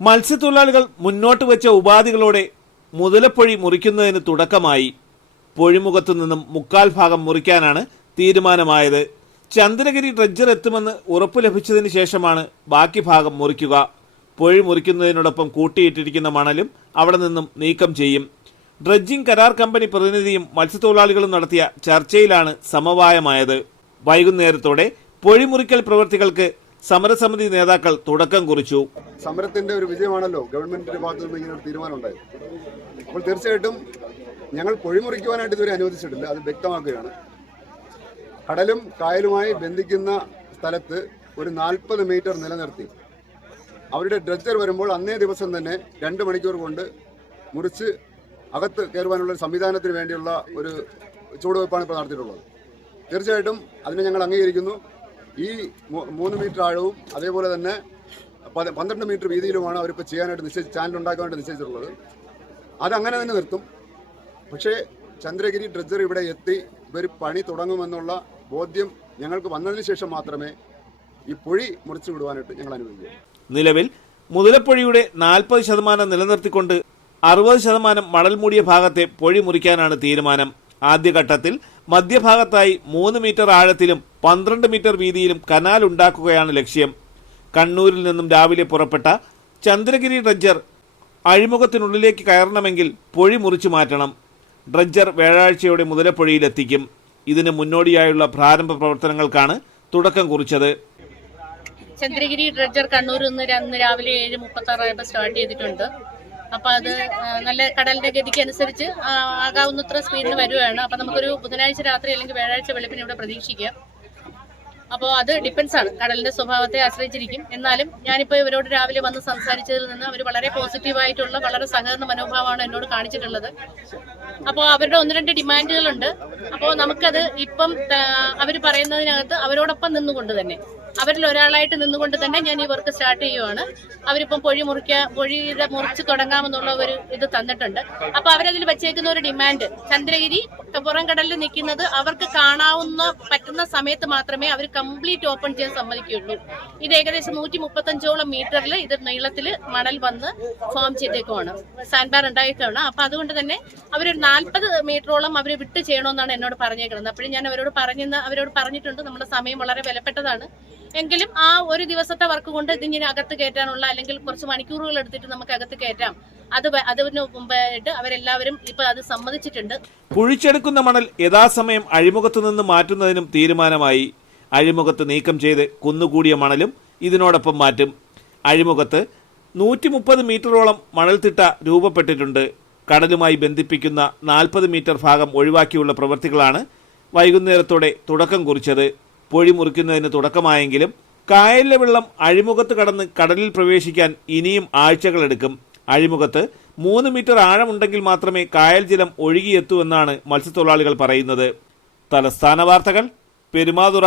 മത്സ്യത്തൊഴിലാളികൾ മുന്നോട്ട് വെച്ച ഉപാധികളോടെ മുതലപ്പൊഴി മുറിക്കുന്നതിന് തുടക്കമായി പൊഴിമുഖത്തു നിന്നും മുക്കാൽ ഭാഗം മുറിക്കാനാണ് തീരുമാനമായത്. ചന്ദ്രഗിരി ഡ്രഡ്ജർ എത്തുമെന്ന് ഉറപ്പ് ലഭിച്ചതിന് ശേഷമാണ് ബാക്കി ഭാഗം മുറിക്കുക. പൊഴി മുറിക്കുന്നതിനോടൊപ്പം കൂട്ടിയിട്ടിരിക്കുന്ന മണലും അവിടെ നിന്നും നീക്കം ചെയ്യും. ഡ്രഡ്ജിംഗ് കരാർ കമ്പനി പ്രതിനിധിയും മത്സ്യത്തൊഴിലാളികളും നടത്തിയ ചർച്ചയിലാണ് സമവായമായത്. വൈകുന്നേരത്തോടെ പൊഴിമുറിക്കൽ പ്രവൃത്തികൾക്ക് സമരസമിതി നേതാക്കൾ തുടക്കം കുറിച്ചു. സമരത്തിന്റെ ഒരു വിജയമാണല്ലോ ഗവൺമെന്റിന്റെ ഭാഗത്തു നിന്ന് ഇങ്ങനെ ഒരു തീരുമാനം അപ്പോൾ തീർച്ചയായിട്ടും ഞങ്ങൾ പൊഴിമുറിക്കുവാനായിട്ട് ഇതുവരെ അനുവദിച്ചിട്ടില്ല. അത് വ്യക്തമാക്കുകയാണ്. കടലും കായലുമായി ബന്ധിക്കുന്ന സ്ഥലത്ത് ഒരു നാൽപ്പത് മീറ്റർ നിലനിർത്തി. അവരുടെ ഡ്രജർ വരുമ്പോൾ അന്നേ ദിവസം തന്നെ രണ്ട് മണിക്കൂർ കൊണ്ട് മുറിച്ച് അകത്ത് കയറുവാനുള്ള സംവിധാനത്തിന് വേണ്ടിയുള്ള ഒരു ചുവടുവയ്പ്പാണ് ഇപ്പോൾ നടത്തിയിട്ടുള്ളത്. തീർച്ചയായിട്ടും അതിനെ ഞങ്ങൾ അംഗീകരിക്കുന്നു. ഈ മൂന്ന് മീറ്റർ ആഴവും അതേപോലെ തന്നെ പന്ത്രണ്ട് മീറ്റർ വീതിയിലുമാണ് അവരിപ്പോൾ ചെയ്യാനായിട്ട് നിശ്ചയിച്ച് ചാനൽ ഉണ്ടാക്കാനായിട്ട് നിശ്ചയിച്ചിട്ടുള്ളത്. അതങ്ങനെ തന്നെ നിർത്തും. പക്ഷേ ചന്ദ്രഗിരി ഡ്രഡ്ജർ ഇവിടെ എത്തി ഇവർ പണി തുടങ്ങുമെന്നുള്ള ബോധ്യം ഞങ്ങൾക്ക് വന്നതിന് ശേഷം മാത്രമേ ഈ പൊഴി മുറിച്ചു വിടുവാനായിട്ട് ഞങ്ങൾ അനുവദിക്കൂ. നിലവിൽ മുതലപ്പൊഴിയുടെ നാൽപ്പത് ശതമാനം നിലനിർത്തിക്കൊണ്ട് അറുപത് ശതമാനം മണൽ മൂടിയ ഭാഗത്തെ പൊഴി മുറിക്കാനാണ് തീരുമാനം. ആദ്യഘട്ടത്തിൽ മധ്യഭാഗത്തായി മൂന്ന് മീറ്റർ ആഴത്തിലും പന്ത്രണ്ട് മീറ്റർ വീതിയിലും കനാൽ ഉണ്ടാക്കുകയാണ് ലക്ഷ്യം. കണ്ണൂരിൽ നിന്നും രാവിലെ പുറപ്പെട്ട ചന്ദ്രഗിരി ഡ്രഡ്ജർ അഴിമുഖത്തിനുള്ളിലേക്ക് കയറണമെങ്കിൽ പൊഴി മുറിച്ചു മാറ്റണം. ഡ്രഡ്ജർ വ്യാഴാഴ്ചയോടെ മുതലപ്പൊഴിയിലെത്തിക്കും. ഇതിന് മുന്നോടിയായുള്ള പ്രാരംഭ പ്രവർത്തനങ്ങൾക്കാണ് തുടക്കം കുറിച്ചത്. ചന്ദ്രഗിരി ഡ്രഡ്ജർ കണ്ണൂരിൽ നിന്ന് രാവിലെ ഏഴ് മുപ്പത്തി ആറായപ്പോൾ സ്റ്റാർട്ട് ചെയ്തിട്ടുണ്ട്. അപ്പോൾ അത് നല്ല കടലിന്റെ ഗതിക്ക് അനുസരിച്ച് ആകാവുന്നത്ര സ്പീഡിന് വരുവാണ്. അപ്പൊ നമുക്കൊരു ബുധനാഴ്ച രാത്രി അല്ലെങ്കിൽ വ്യാഴാഴ്ച വെളുപ്പിന് ഇവിടെ പ്രതീക്ഷിക്കാം. അപ്പോൾ അത് ഡിപ്പെൻസ് ആണ്. കടലിന്റെ സ്വഭാവത്തെ ആശ്രയിച്ചിരിക്കും. എന്നാലും ഞാനിപ്പോൾ ഇവരോട് രാവിലെ വന്ന് സംസാരിച്ചതിൽ നിന്ന് അവർ വളരെ പോസിറ്റീവായിട്ടുള്ള വളരെ സഹകരണ മനോഭാവമാണ് എന്നോട് കാണിച്ചിട്ടുള്ളത്. അപ്പോൾ അവരുടെ ഒന്ന് രണ്ട് ഡിമാൻഡുകളുണ്ട്. അപ്പോൾ നമുക്കത് ഇപ്പം അവർ പറയുന്നതിനകത്ത് അവരോടൊപ്പം നിന്നുകൊണ്ട് തന്നെ. അവരിൽ ഒരാളായിട്ട് നിന്നുകൊണ്ട് തന്നെ ഞാൻ ഈ വർക്ക് സ്റ്റാർട്ട് ചെയ്യുവാണ്. അവരിപ്പം പൊഴി മുറിക്കുക പൊഴിയുടെ മുറിച്ച് തുടങ്ങാമെന്നുള്ള ഒരു ഇത് തന്നിട്ടുണ്ട്. അപ്പൊ അവരതിൽ വെച്ചേക്കുന്ന ഒരു ഡിമാൻഡ് ചന്ദ്രഗിരി പുറം കടലിൽ നിൽക്കുന്നത് അവർക്ക് കാണാവുന്ന പറ്റുന്ന സമയത്ത് മാത്രമേ അവർ കംപ്ലീറ്റ് ഓപ്പൺ ചെയ്യാൻ സമ്മതിക്കുകയുള്ളൂ. ഇത് ഏകദേശം നൂറ്റി മുപ്പത്തഞ്ചോളം മീറ്ററിൽ ഇത് നീളത്തിൽ മണൽ വന്ന് ഫോം ചെയ്തേക്കുവാണ്. സാൻഡ് ബാർ ഉണ്ടായിട്ടാണ് അപ്പൊ അതുകൊണ്ട് തന്നെ അവരൊരു നാൽപ്പത് മീറ്ററോളം അവർ വിട്ട് ചെയ്യണമെന്നാണ് എന്നോട് പറഞ്ഞേക്കുന്നത്. അപ്പോഴും ഞാൻ അവരോട് പറഞ്ഞെന്ന് അവരോട് പറഞ്ഞിട്ടുണ്ട്. നമ്മുടെ സമയം വളരെ വിലപ്പെട്ടതാണ്. എങ്കിലും ആ ഒരു ദിവസത്തെ വർക്ക് കൊണ്ട് ഇതിങ്ങനെ അകത്ത് കയറ്റാനുള്ള അല്ലെങ്കിൽ കുറച്ച് മണിക്കൂറുകൾ എടുത്തിട്ട് നമുക്ക് അകത്ത് കയറ്റാം. അത് അതിന് മുമ്പായിട്ട് അവരെല്ലാവരും ഇപ്പൊ അത് സമ്മതിച്ചിട്ടുണ്ട്. കുഴിച്ചെടുക്കുന്ന മണൽ യഥാസമയം അഴിമുഖത്തു നിന്ന് മാറ്റുന്നതിനും തീരുമാനമായി. അഴിമുഖത്ത് നീക്കം ചെയ്ത് കുന്നുകൂടിയ മണലും ഇതിനോടൊപ്പം മാറ്റും. അഴിമുഖത്ത് നൂറ്റി മുപ്പത് മീറ്ററോളം മണൽത്തിട്ട രൂപപ്പെട്ടിട്ടുണ്ട്. കടലുമായി ബന്ധിപ്പിക്കുന്ന നാൽപ്പത് മീറ്റർ ഭാഗം ഒഴിവാക്കിയുള്ള പ്രവൃത്തികളാണ് വൈകുന്നേരത്തോടെ തുടക്കം കുറിച്ചത്. പൊഴി മുറിക്കുന്നതിന് തുടക്കമായെങ്കിലും കായലിലെ വെള്ളം അഴിമുഖത്ത് കടന്ന് കടലിൽ പ്രവേശിക്കാൻ ഇനിയും ആഴ്ചകളെടുക്കും അഴിമുഖത്ത് മൂന്ന് മീറ്റർ ആഴമുണ്ടെങ്കിൽ മാത്രമേ കായൽ ജലം ഒഴുകിയെത്തൂ എന്നാണ് മത്സ്യത്തൊഴിലാളികൾ പറയുന്നത്. തലസ്ഥാന വാർത്തകൾ പെരുമാതുറ.